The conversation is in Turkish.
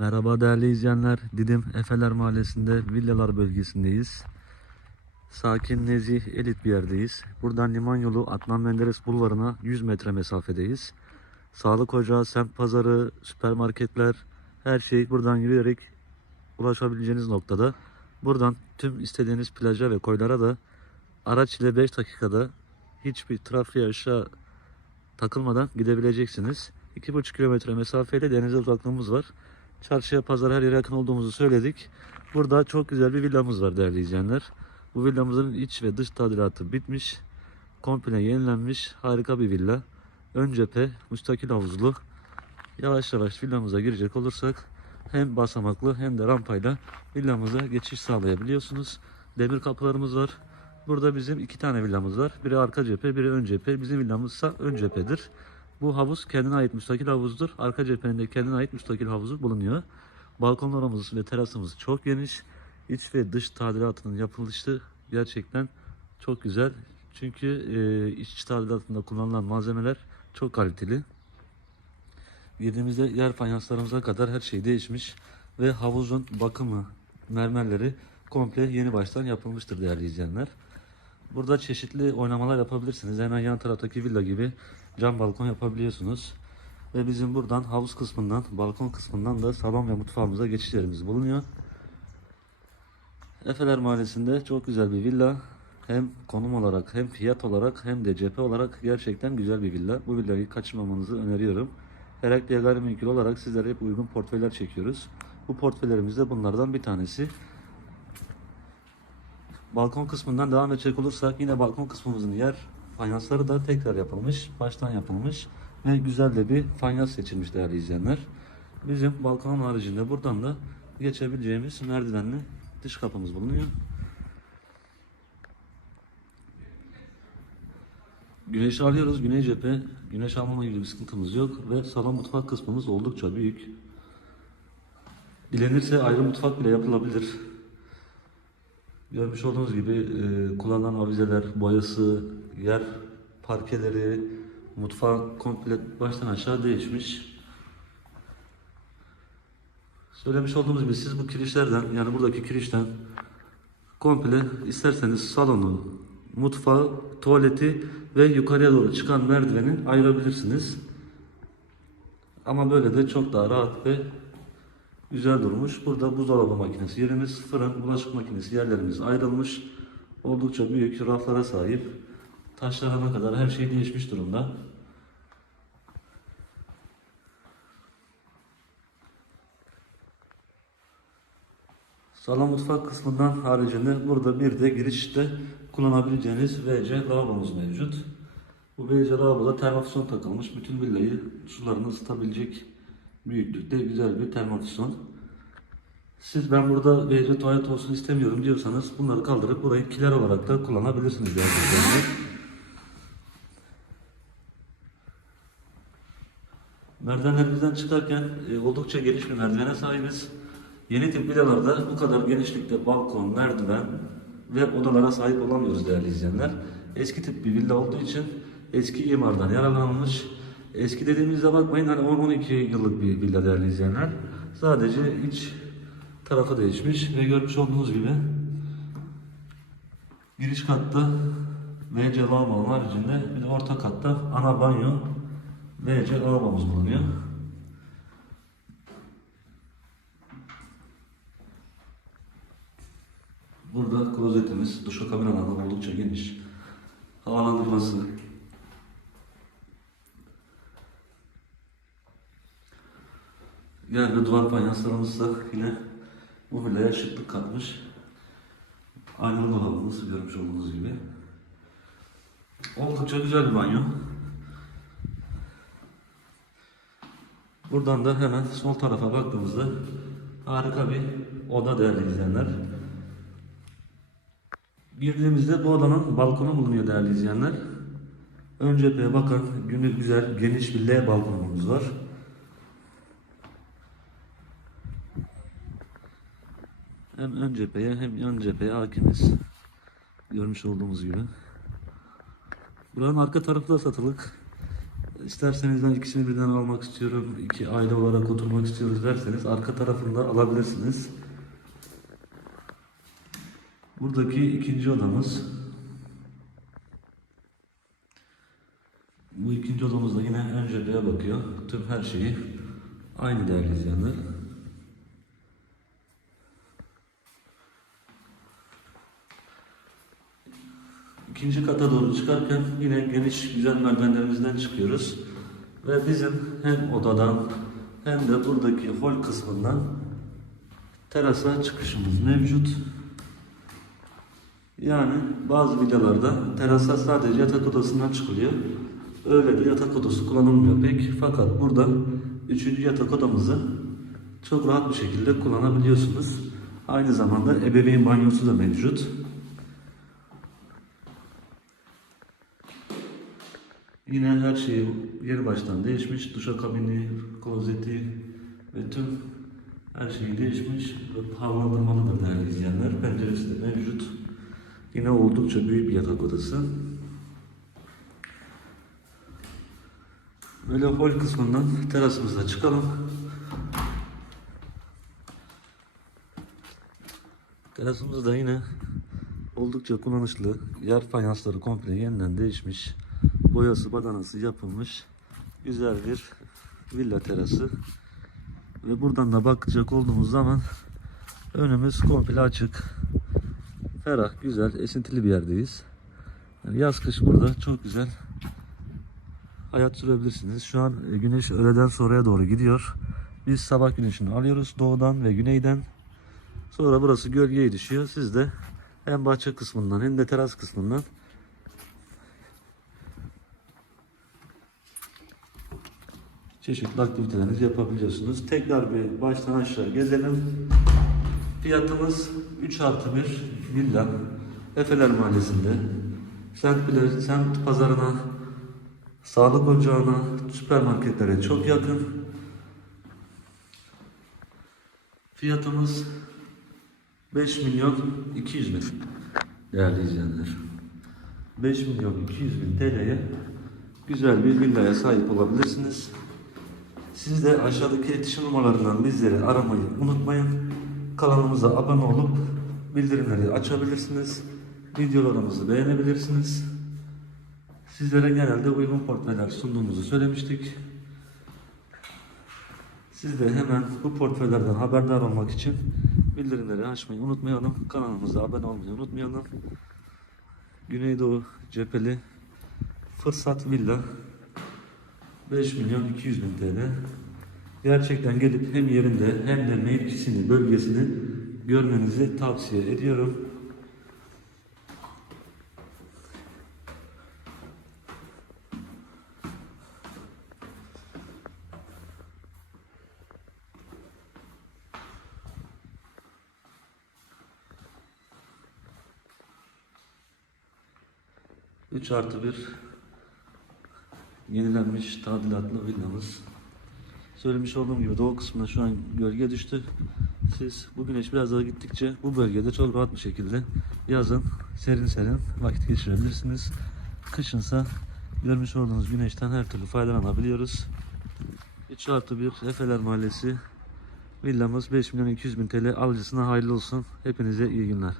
Merhaba değerli izleyenler. Didim Efeler Mahallesi'nde villalar bölgesindeyiz. Sakin, nezih, elit bir yerdeyiz. Buradan liman yolu Adnan Menderes Bulvarı'na 100 metre mesafedeyiz. Sağlık ocağı, semt pazarı, süpermarketler, her şey buradan yürüyerek ulaşabileceğiniz noktada. Buradan tüm istediğiniz plaja ve koylara da araç ile 5 dakikada hiçbir trafiğe aşağı takılmadan gidebileceksiniz. 2,5 kilometre mesafeyle denize uzaklığımız var. Çarşıya, pazara her yere yakın olduğumuzu söyledik. Burada çok güzel bir villamız var değerli izleyenler. Bu villamızın iç ve dış tadilatı bitmiş. Komple yenilenmiş. Harika bir villa. Ön cephe, müstakil havuzlu. Yavaş yavaş villamıza girecek olursak hem basamaklı hem de rampayla villamıza geçiş sağlayabiliyorsunuz. Demir kapılarımız var. Burada bizim iki tane villamız var. Biri arka cephe, biri ön cephe. Bizim villamızsa ön cephedir. Bu havuz kendine ait müstakil havuzdur. Arka cephenin de kendine ait müstakil havuzu bulunuyor. Balkonlarımız ve terasımız çok geniş. İç ve dış tadilatının yapılışı gerçekten çok güzel. Çünkü e, iç tadilatında kullanılan malzemeler çok kaliteli. Girdiğimizde yer fayanslarımıza kadar her şey değişmiş ve havuzun bakımı, mermerleri komple yeni baştan yapılmıştır değerli izleyenler. Burada çeşitli oynamalar yapabilirsiniz. Hemen yan taraftaki villa gibi cam balkon yapabiliyorsunuz. Ve bizim buradan havuz kısmından, balkon kısmından da salon ve mutfağımıza geçişlerimiz bulunuyor. Efeler Mahallesi'nde çok güzel bir villa. Hem konum olarak hem fiyat olarak hem de cephe olarak gerçekten güzel bir villa. Bu villayı kaçırmamanızı öneriyorum. Herhalde gayrimenkul olarak sizlere hep uygun portföyler çekiyoruz. Bu portföylerimiz de bunlardan bir tanesi. Balkon kısmından devam edecek olursak yine balkon kısmımızın yer fayansları da tekrar yapılmış. Baştan yapılmış ve güzel de bir fayans seçilmiş değerli izleyenler. Bizim balkonun haricinde buradan da geçebileceğimiz merdivenli dış kapımız bulunuyor. Güneş alıyoruz. Güney cephe. Güneş almama gibi bir sıkıntımız yok. Ve salon mutfak kısmımız oldukça büyük. Dilenirse ayrı mutfak bile yapılabilir. Görmüş olduğunuz gibi e, kullanılan avizeler, boyası, yer parkeleri, mutfak komple baştan aşağı değişmiş. Söylemiş olduğumuz gibi siz bu kirişlerden yani buradaki kirişten komple isterseniz salonu, mutfağı, tuvaleti ve yukarıya doğru çıkan merdiveni ayırabilirsiniz. Ama böyle de çok daha rahat ve güzel durmuş. Burada buzdolabı makinesi yerimiz, fırın, bulaşık makinesi yerlerimiz ayrılmış. Oldukça büyük raflara sahip. Taşlarına kadar her şey değişmiş durumda. Salon mutfak kısmından haricinde burada bir de girişte kullanabileceğiniz WC lavabomuz mevcut. Bu WC lavaboda termofüzyon takılmış. Bütün villayı sularını ısıtabilecek büyüklükte güzel bir termofüzyon. Siz ben burada WC tuvalet olsun istemiyorum diyorsanız bunları kaldırıp burayı kiler olarak da kullanabilirsiniz. Merdivenlerimizden çıkarken e, oldukça geniş bir merdivene sahibiz. Yeni tip villalarda bu kadar genişlikte balkon, merdiven ve odalara sahip olamıyoruz değerli izleyenler. Eski tip bir villa olduğu için eski imardan yararlanılmış. Eski dediğimizde bakmayın hani 10-12 yıllık bir villa değerli izleyenler. Sadece iç tarafı değişmiş ve görmüş olduğunuz gibi giriş katta WC lavabo haricinde bir de orta katta ana banyo WC lavabomuz bulunuyor. Burada klozetimiz, duşakabin alanı oldukça geniş. Havalandırması. Yer ve duvar fayanslarımız yine bu villaya şıklık katmış. Aynalı dolabımız görmüş olduğunuz gibi. Oldukça güzel bir banyo. Buradan da hemen sol tarafa baktığımızda harika bir oda değerli izleyenler. Girdiğimizde bu odanın balkonu bulunuyor değerli izleyenler. Ön cepheye bakan günü güzel geniş bir L balkonumuz var. Hem ön cepheye hem yan cepheye hakimiz. Görmüş olduğumuz gibi. Buranın arka tarafı da satılık. İsterseniz ben ikisini birden almak istiyorum, iki aile olarak oturmak istiyoruz derseniz arka tarafında alabilirsiniz. Buradaki ikinci odamız. Bu ikinci odamızda yine ön cepheye bakıyor. Tüm her şeyi aynı değerli izleyenler. İkinci kata doğru çıkarken yine geniş güzel merdivenlerimizden çıkıyoruz. Ve bizim hem odadan hem de buradaki hol kısmından terasa çıkışımız mevcut. Yani bazı villalarda terasa sadece yatak odasından çıkılıyor. Öyle de yatak odası kullanılmıyor pek. Fakat burada üçüncü yatak odamızı çok rahat bir şekilde kullanabiliyorsunuz. Aynı zamanda ebeveyn banyosu da mevcut. Yine her şey yeri baştan değişmiş. Duşakabini, klozeti ve tüm her şey değişmiş. Ve havalandırmalı da değerli izleyenler. Penceresi de mevcut. Yine oldukça büyük bir yatak odası. Böyle hol kısmından terasımıza çıkalım. Terasımız da yine oldukça kullanışlı. Yer fayansları komple yeniden değişmiş. Boyası badanası yapılmış. Güzel bir villa terası. Ve buradan da bakacak olduğumuz zaman önümüz komple açık. Ferah, güzel, esintili bir yerdeyiz. Yani yaz kış burada çok güzel hayat sürebilirsiniz. Şu an e, güneş öğleden sonraya doğru gidiyor. Biz sabah güneşini alıyoruz doğudan ve güneyden. Sonra burası gölgeye düşüyor. Siz de hem bahçe kısmından hem de teras kısmından çeşitli aktivitelerinizi yapabiliyorsunuz. Tekrar bir baştan aşağı gezelim. Fiyatımız 3 artı 1 villa. Efeler Mahallesi'nde. Semt, Bile- semt pazarına, sağlık ocağına, süpermarketlere çok yakın. Fiyatımız 5 milyon 200 bin değerli izleyenler. 5 milyon 200 bin TL'ye güzel bir villaya sahip olabilirsiniz. Siz de aşağıdaki iletişim numaralarından bizleri aramayı unutmayın. Kanalımıza abone olup bildirimleri açabilirsiniz. Videolarımızı beğenebilirsiniz. Sizlere genelde uygun portföyler sunduğumuzu söylemiştik. Siz de hemen bu portföylerden haberdar olmak için bildirimleri açmayı unutmayalım. Kanalımıza abone olmayı unutmayalım. Güneydoğu cepheli fırsat villa 5 milyon 200 bin TL. Gerçekten gelip hem yerinde hem de mevkisini, bölgesini görmenizi tavsiye ediyorum. Üç artı bir yenilenmiş tadilatlı villamız. Söylemiş olduğum gibi doğu kısmında şu an gölge düştü. Siz bu güneş biraz daha gittikçe bu bölgede çok rahat bir şekilde yazın serin serin vakit geçirebilirsiniz. Kışınsa görmüş olduğunuz güneşten her türlü faydalanabiliyoruz. 3 artı 1 Efeler Mahallesi villamız 5 milyon 200 bin TL alıcısına hayırlı olsun. Hepinize iyi günler.